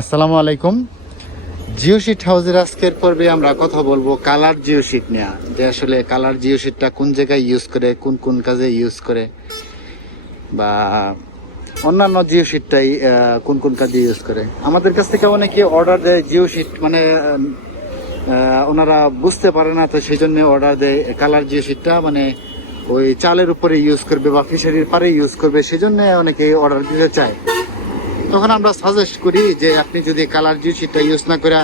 আসসালামু আলাইকুম। জিও শিট হাউসের আজকের পর্বে আমরা কথা বলব কালার জিও শিট নিয়ে। যে আসলে কালার জিও শিটটা কোন জায়গায় ইউজ করে, কোন কোন কাজে ইউজ করে, বা অন্যান্য জিও শিটটাই কোন কোন কাজে ইউজ করে। আমাদের কাছ থেকে অনেকে অর্ডার দেয় জিও শিট মানে ওনারা বুঝতে পারে না, তো সেই জন্য অর্ডার দেয় কালার জিও শিটটা মানে ওই চালের উপরে ইউজ করবে বা ফিশারির পারে ইউজ করবে সেই জন্য অনেকে অর্ডার দিতে চায়। তখন আমরা সাজেস্ট করি যে আপনি যদি কালার জিও শিটটা ইউজ না করে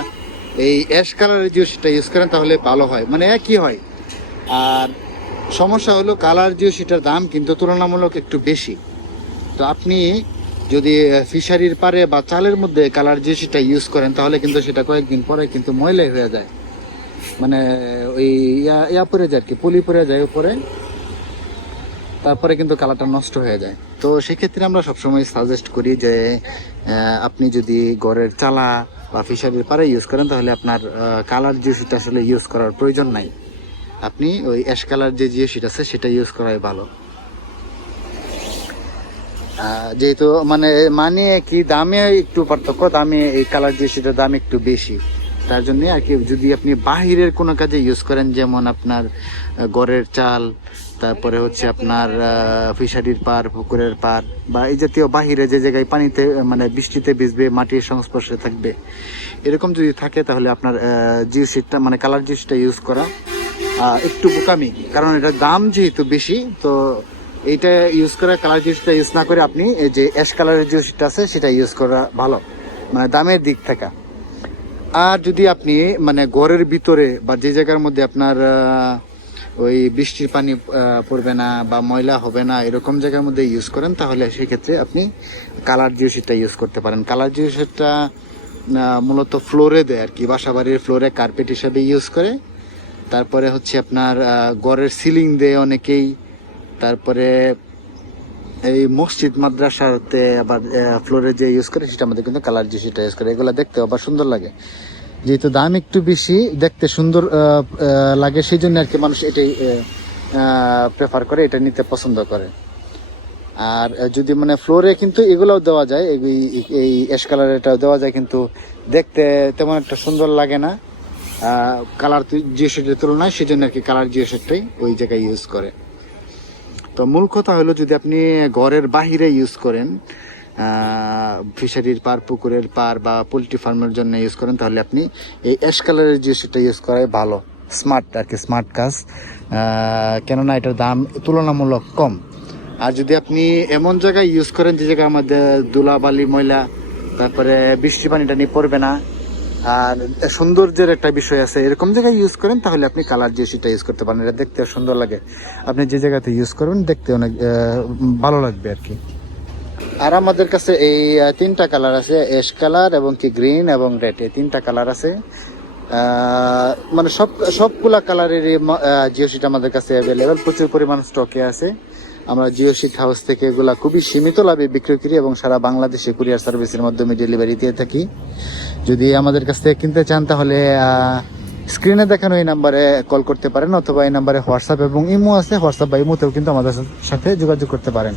এই অ্যাশ কালারের শিটটা ইউজ করেন, তাহলে ভালো হয়। মানে একই হয়। আর সমস্যা হলো কালার শিটের দাম কিন্তু তুলনামূলক একটু বেশি। তো আপনি যদি ফিশারির পারে বা চালের মধ্যে কালার শিটটা ইউজ করেন, তাহলে কিন্তু সেটা কয়েকদিন পরে কিন্তু ময়লাই হয়ে যায়। মানে ওই ইয়া ইয়া পরে যায় আর কি, পুলি পরে যায় উপরে। তারপরে কিন্তু কালারটা নষ্ট হয়ে যায়। তো সেক্ষেত্রে আমরা সবসময় সাজেস্ট করি যে আপনি যদি ঘরের চালা বা ফিশারির পারে ইউজ করেন, তাহলে আপনার কালার জিওসিটা আসলে ইউজ করার প্রয়োজন নাই। আপনি ওই অ্যাশ কালার যে জিওসিট আছে, সেটা ইউজ করাই ভালো। যেহেতু মানে মানে কি দামে একটু পার্থক্য, দামে এই কালার জিওসিটার দাম একটু বেশি। তার জন্য আর কি, যদি আপনি বাহিরের কোনো কাজে ইউজ করেন, যেমন আপনার গড়ের চাল, তারপরে হচ্ছে আপনার ফিশারির পার পুকুরের পার বা এই জাতীয় বাহিরে যে জায়গায় পানিতে মানে বৃষ্টিতে ভিজবে, মাটির সংস্পর্শে থাকবে, এরকম যদি থাকে তাহলে আপনার জিও শিটটা মানে কালার জিওসটা ইউজ করা একটু বোকামি, কারণ এটা দাম যেহেতু বেশি, তো এইটা ইউজ করা কালার জিওসটা ইউজ না করে আপনি এই যে অ্যাশ কালারের জিওসিটটা আছে, সেটা ইউজ করা ভালো মানে দামের দিক থেকে। আর যদি আপনি মানে ঘরের ভিতরে বা যে জায়গার মধ্যে আপনার ওই বৃষ্টির পানি পড়বে না বা ময়লা হবে না, এরকম জায়গার মধ্যে ইউজ করেন, তাহলে সেক্ষেত্রে আপনি কালার জিওসিটটা ইউজ করতে পারেন। কালার জিওসিটটা মূলত ফ্লোরে দেয় আর কি বাসা বাড়ির ফ্লোরে কার্পেট হিসাবে ইউজ করে। তারপরে হচ্ছে আপনার ঘরের সিলিং দেয় অনেকেই। তারপরে এই মসজিদ, মাদ্রাসাতে আবার ফ্লোরে যে ইউজ করে সেটা আমাদের কিন্তু কালার যে সেটা ইউজ করে, এগুলো দেখতে আবার সুন্দর লাগে। যেহেতু দাম একটু বেশি, দেখতে সুন্দর লাগে সেই জন্য আর কি মানুষ এটাই প্রেফার করে, এটা নিতে পছন্দ করে। আর যদি মানে ফ্লোরে কিন্তু এগুলোও দেওয়া যায়, এই- এই অ্যাশ কালার এটাও দেওয়া যায়, কিন্তু দেখতে তেমন একটা সুন্দর লাগে না। কালার জিও শেডের তুলনায় সেই জন্য আর কি কালার জিও শেডটাই ওই জায়গায় ইউজ করে। তো মূল কথা হলো যদি আপনি ঘরের বাহিরে ইউজ করেন ফিশারির পার, পুকুরের পার বা পোলট্রি ফার্মের জন্য ইউজ করেন, তাহলে আপনি এই অ্যাশ কালারের যে সেটা ইউজ করাই ভালো। স্মার্ট আর কি স্মার্ট কাজ। কেননা এটার দাম তুলনামূলক কম। আর যদি আপনি এমন জায়গায় ইউজ করেন যে জায়গায় আমাদের ধুলাবালি, ময়লা, তারপরে বৃষ্টি পানিটা নিয়ে পড়বে না আর সৌন্দর্যের একটা বিষয় আছে। এরকম জায়গায় ইউজ করেন, তাহলে আপনি কালার যে সেটা ইউজ করতে পারেন, এটা দেখতে সুন্দর লাগে। আপনি যে জায়গাতে ইউজ করবেন, দেখতে অনেক ভালো লাগবে আর কি। আর আমাদের কাছে এই তিনটা কালার আছে এশ কালার এবং কি গ্রিন এবং রেড এই তিনটা কালার আছে। মানে সব, সবগুলা কালারের জিও শিট আমাদের কাছে অ্যাভেলেবেল প্রচুর পরিমাণ স্টকে আছে। আমরা জিও শিট হাউস থেকে এগুলা খুবই সীমিত লাভে বিক্রয় করি এবং সারা বাংলাদেশে কুরিয়ার সার্ভিসের মাধ্যমে ডেলিভারি দিয়ে থাকি। যদি আমাদের কাছ থেকে কিনতে চান, তাহলে স্ক্রিনে দেখানো এই নাম্বারে কল করতে পারেন অথবা এই নাম্বারে হোয়াটসঅ্যাপ এবং ইমো আছে। হোয়াটসঅ্যাপ বা ইমোতেও কিন্তু আমাদের সাথে যোগাযোগ করতে পারেন।